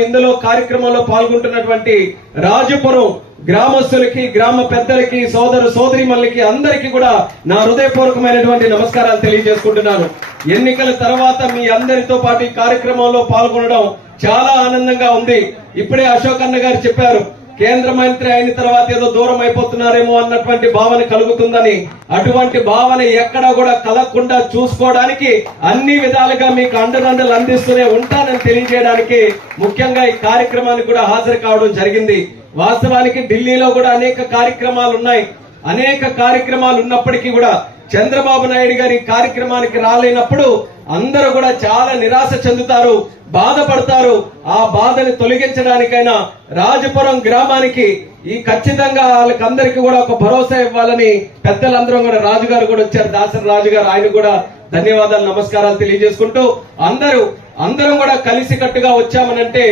ఇందులో కార్యక్రమంలో పాల్గొంటున్నటువంటి రాజపురం గ్రామస్తులకి, గ్రామ పెద్దలకి, సోదర సోదరీమణులకి అందరికీ కూడా నా హృదయపూర్వకమైనటువంటి నమస్కారాలు తెలియజేసుకుంటున్నాను. ఎన్నికల తర్వాత మీ అందరితో పాటు ఈ కార్యక్రమంలో పాల్గొనడం చాలా ఆనందంగా ఉంది. ఇప్పుడే అశోక్ అన్న గారు చెప్పారు, కేంద్ర మంత్రి అయిన తర్వాత ఏదో దూరం అయిపోతున్నారేమో అన్నటువంటి భావన కలుగుతుందని. అటువంటి భావన ఎక్కడా కూడా కలగకుండా చూసుకోవడానికి అన్ని విధాలుగా మీకు అండదండలు అందిస్తూనే ఉంటానని తెలియజేయడానికి ముఖ్యంగా ఈ కార్యక్రమానికి కూడా హాజరు కావడం జరిగింది. వాస్తవానికి ఢిల్లీలో కూడా అనేక కార్యక్రమాలు ఉన్నాయి. అనేక కార్యక్రమాలు ఉన్నప్పటికీ కూడా చంద్రబాబు నాయుడు గారి కార్యక్రమానికి రాలేనప్పుడు అందరూ కూడా చాలా నిరాశ చెందుతారు, బాధపడతారు. ఆ బాధని తొలగించడానికైనా రాజపురం గ్రామానికి ఈ ఖచ్చితంగా వాళ్ళకందరికీ కూడా ఒక భరోసా ఇవ్వాలని పెద్దలందరం కూడా, రాజుగారు కూడా వచ్చారు, దాసరి రాజు గారు, ఆయన కూడా ధన్యవాదాలు, నమస్కారాలు తెలియజేసుకుంటూ అందరం కూడా కలిసికట్టుగా వచ్చామనంటే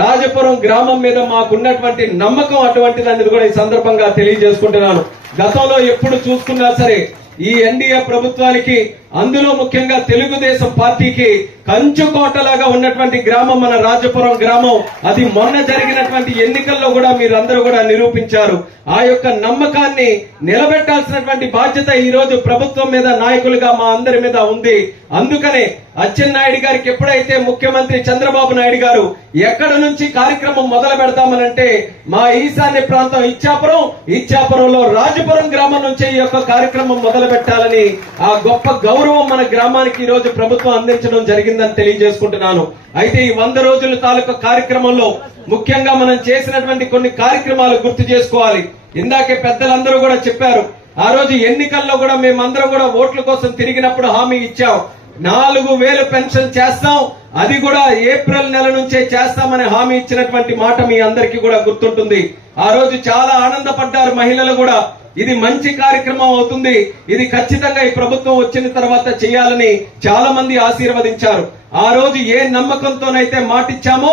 రాజపురం గ్రామం మీద మాకున్నటువంటి నమ్మకం అటువంటిది అనేది కూడా ఈ సందర్భంగా తెలియజేసుకుంటున్నాను. గతంలో ఎప్పుడు చూసుకున్నా సరే ఈ ఎన్డీఏ ప్రభుత్వానికి, అందులో ముఖ్యంగా తెలుగుదేశం పార్టీకి కంచుకోటలాగా ఉన్నటువంటి గ్రామం మన రాజపురం గ్రామం. అది మొన్న జరిగినటువంటి ఎన్నికల్లో కూడా మీరందరూ కూడా నిరూపించారు. ఆ యొక్క నమ్మకాన్ని నిలబెట్టాల్సినటువంటి బాధ్యత ఈ రోజు ప్రభుత్వం మీద, నాయకులుగా మా అందరి మీద ఉంది. అందుకనే అచ్చెన్నాయుడు గారికి ఎప్పుడైతే ముఖ్యమంత్రి చంద్రబాబు నాయుడు గారు ఎక్కడ నుంచి కార్యక్రమం మొదలు పెడతామనంటే మా ఈశాన్య ప్రాంతం ఇచ్చాపురంలో రాజపురం గ్రామం నుంచి ఈ యొక్క కార్యక్రమం మొదలు పెట్టాలని ఆ గొప్ప గౌరవం మన గ్రామానికి ఈ రోజు ప్రభుత్వం అందించడం జరిగిందని తెలియజేసుకుంటున్నాను. అయితే ఈ 100 రోజుల తాలూకా కార్యక్రమంలో ముఖ్యంగా మనం చేసినటువంటి కొన్ని కార్యక్రమాలు గుర్తు చేసుకోవాలి. ఇందాకే పెద్దలందరూ కూడా చెప్పారు, ఆ రోజు ఎన్నికల్లో కూడా మేమందరం కూడా ఓట్ల కోసం తిరిగినప్పుడు హామీ ఇచ్చాం, 4000 పెన్షన్ చేస్తాం, అది కూడా ఏప్రిల్ నెల నుంచే చేస్తామని హామీ ఇచ్చినటువంటి మాట మీ అందరికీ కూడా గుర్తుంటుంది. ఆ రోజు చాలా ఆనందపడ్డారు మహిళలు కూడా. ఇది మంచి కార్యక్రమం అవుతుంది, ఇది ఖచ్చితంగా ఈ ప్రభుత్వం వచ్చిన తర్వాత చేయాలని చాలా మంది ఆశీర్వదించారు. ఆ రోజు ఏ నమ్మకంతోనైతే మాటిచ్చామో,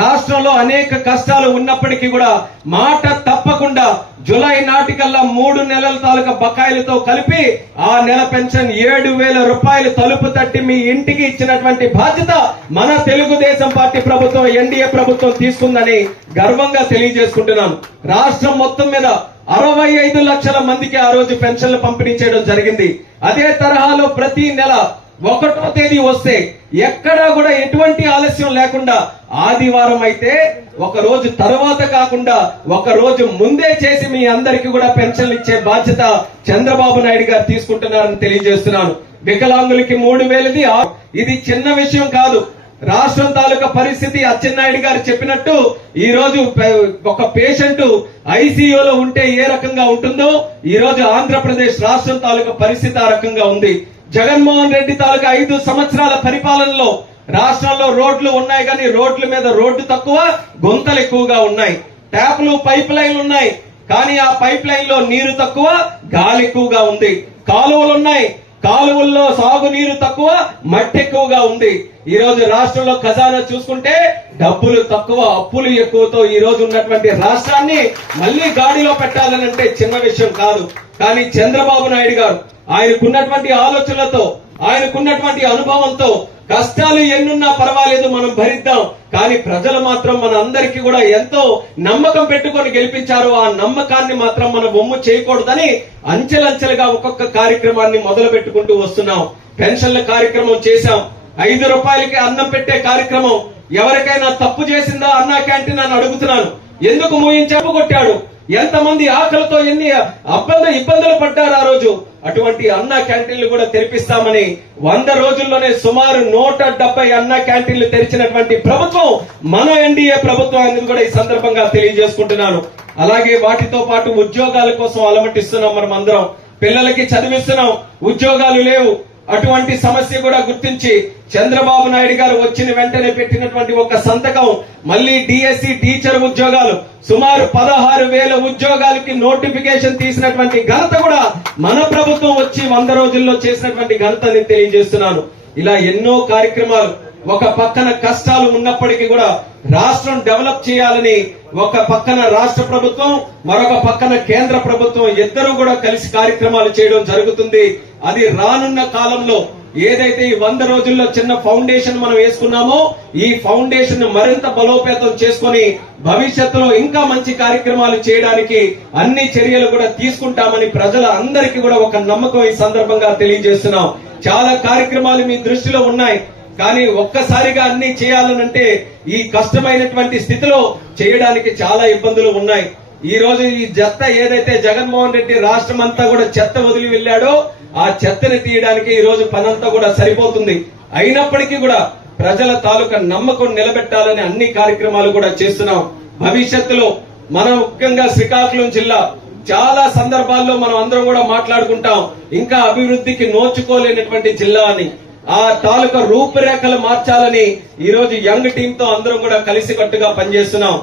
రాష్ట్రంలో అనేక కష్టాలు ఉన్నప్పటికీ కూడా మాట తప్పకుండా జులై నాటికల్లా 3 నెలల తాలూకా బకాయిలతో కలిపి ఆ నెల పెన్షన్ 7000 రూపాయలు తలుపు తట్టి మీ ఇంటికి ఇచ్చినటువంటి బాధ్యత మన తెలుగుదేశం పార్టీ ప్రభుత్వం, ఎన్డీఏ ప్రభుత్వం తీసుకుందని గర్వంగా తెలియజేసుకుంటున్నాను. రాష్ట్రం మొత్తం మీద 65 లక్షల మందికి ఆ రోజు పెన్షన్లు పంపిణీ చేయడం జరిగింది. అదే తరహాలో ప్రతి నెల 1వ తేదీ వస్తే ఎక్కడా కూడా ఎటువంటి ఆలస్యం లేకుండా, ఆదివారం అయితే ఒక రోజు తర్వాత కాకుండా ఒక రోజు ముందే చేసి మీ అందరికీ కూడా పెన్షన్లు ఇచ్చే బాధ్యత చంద్రబాబు నాయుడు గారు తీసుకుంటున్నారని తెలియజేస్తున్నాను. వికలాంగులకి 3000ది ఇది చిన్న విషయం కాదు. రాష్ట్రం తాలూకా పరిస్థితి అచ్చెన్నాయుడు గారు చెప్పినట్టు ఈ రోజు ఒక పేషెంట్ ఐసీయూలో ఉంటే ఏ రకంగా ఉంటుందో ఈ రోజు ఆంధ్రప్రదేశ్ రాష్ట్రం తాలూకా పరిస్థితి ఆ రకంగా ఉంది. జగన్మోహన్ రెడ్డి తాలూకా 5 సంవత్సరాల పరిపాలనలో రాష్ట్రంలో రోడ్లు ఉన్నాయి, కానీ రోడ్ల మీద రోడ్డు తక్కువ, గుంతలు ఎక్కువగా ఉన్నాయి. ట్యాప్లు, పైప్ లైన్లు ఉన్నాయి, కానీ ఆ పైప్ లైన్ లో నీరు తక్కువ, గాలి ఎక్కువగా ఉంది. కాలువలు ఉన్నాయి, కాలువల్లో సాగునీరు తక్కువ, మట్టి ఎక్కువగా ఉంది. ఈ రోజు రాష్ట్రంలో ఖజానా చూసుకుంటే డబ్బులు తక్కువ, అప్పులు ఎక్కువతో ఈ రోజు ఉన్నటువంటి రాష్ట్రాన్ని మళ్లీ గాడిలో పెట్టాలనంటే చిన్న విషయం కాదు. కానీ చంద్రబాబు నాయుడు గారు ఆయనకున్నటువంటి ఆలోచనలతో, ఆయనకున్నటువంటి అనుభవంతో కష్టాలు ఎన్నున్నా పర్వాలేదు, మనం భరిద్దాం, కానీ ప్రజలు మాత్రం మన అందరికీ కూడా ఎంతో నమ్మకం పెట్టుకొని గెలిపించారు. ఆ నమ్మకాన్ని మాత్రం మనం ఒమ్ము చేయకూడదని అంచెలంచెలుగా ఒక్కొక్క కార్యక్రమాన్ని మొదలు పెట్టుకుంటూ వస్తున్నాం. పెన్షన్ల కార్యక్రమం చేశాం, 5 రూపాయలకి అన్నం పెట్టే కార్యక్రమం. ఎవరికైనా తప్పు చేసిందా అన్నా క్యాంటీన్ అని అడుగుతున్నాను. ఎందుకు మూయించాపు కొట్టాడు, ఎంతమంది ఆకలితో ఎన్ని ఇబ్బందులు పడ్డారు ఆ రోజు. అటువంటి అన్నా క్యాంటీన్లు కూడా తెరిపిస్తామని 100 రోజుల్లోనే సుమారు 170 అన్నా క్యాంటీన్లు తెరిచినటువంటి ప్రభుత్వం మన ఎన్డీఏ ప్రభుత్వం అనేది కూడా ఈ సందర్భంగా తెలియజేసుకుంటున్నాను. అలాగే వాటితో పాటు ఉద్యోగాల కోసం అలమటిస్తున్నాం. మనం అందరం పిల్లలకి చదివిస్తున్నాం, ఉద్యోగాలు లేవు. అటువంటి సమస్య కూడా గుర్తించి చంద్రబాబు నాయుడు గారు వచ్చిన వెంటనే పెట్టినటువంటి ఒక సంతకం, మళ్లీ డిఎస్సి టీచర్ ఉద్యోగాలు సుమారు 16,000 ఉద్యోగాలకి నోటిఫికేషన్ తీసినటువంటి ఘనత కూడా మన ప్రభుత్వం వచ్చి 100 రోజుల్లో చేసినటువంటి ఘనతని తెలియజేస్తున్నాను. ఇలా ఎన్నో కార్యక్రమాలు. ఒక పక్కన కష్టాలు ఉన్నప్పటికీ కూడా రాష్ట్రం డెవలప్ చేయాలని ఒక పక్కన రాష్ట్ర ప్రభుత్వం, మరొక పక్కన కేంద్ర ప్రభుత్వం ఇద్దరు కూడా కలిసి కార్యక్రమాలు చేయడం జరుగుతుంది. అది రానున్న కాలంలో ఏదైతే ఈ 100 రోజుల్లో చిన్న ఫౌండేషన్ మనం వేసుకున్నామో ఈ ఫౌండేషన్ మరింత బలోపేతం చేసుకొని భవిష్యత్తులో ఇంకా మంచి కార్యక్రమాలు చేయడానికి అన్ని చర్యలు కూడా తీసుకుంటామని ప్రజల అందరికీ కూడా ఒక నమ్మకం ఈ సందర్భంగా తెలియజేస్తున్నాం. చాలా కార్యక్రమాలు మీ దృష్టిలో ఉన్నాయి, కానీ ఒక్కసారిగా అన్ని చేయాలనంటే ఈ కష్టమైనటువంటి స్థితిలో చేయడానికి చాలా ఇబ్బందులు ఉన్నాయి. ఈ రోజు ఈ చెత్త ఏదైతే జగన్మోహన్ రెడ్డి రాష్ట్రం అంతా కూడా చెత్త వదిలి వెళ్ళాడో ఆ చెత్తని తీయడానికి ఈ రోజు పనంతా కూడా సరిపోతుంది. అయినప్పటికీ కూడా ప్రజల తాలూకా నమ్మకం నిలబెట్టాలని అన్ని కార్యక్రమాలు కూడా చేస్తున్నాం. భవిష్యత్తులో మనం ముఖ్యంగా శ్రీకాకుళం జిల్లా చాలా సందర్భాల్లో మనం అందరం కూడా మాట్లాడుకుంటాం, ఇంకా అభివృద్ధికి నోచుకోలేనటువంటి జిల్లా అని. ఆ తాలూకా రూపురేఖలు మార్చాలని ఈ రోజు యంగ్ టీమ్ తో అందరం కూడా కలిసికట్టుగా పనిచేస్తున్నాం.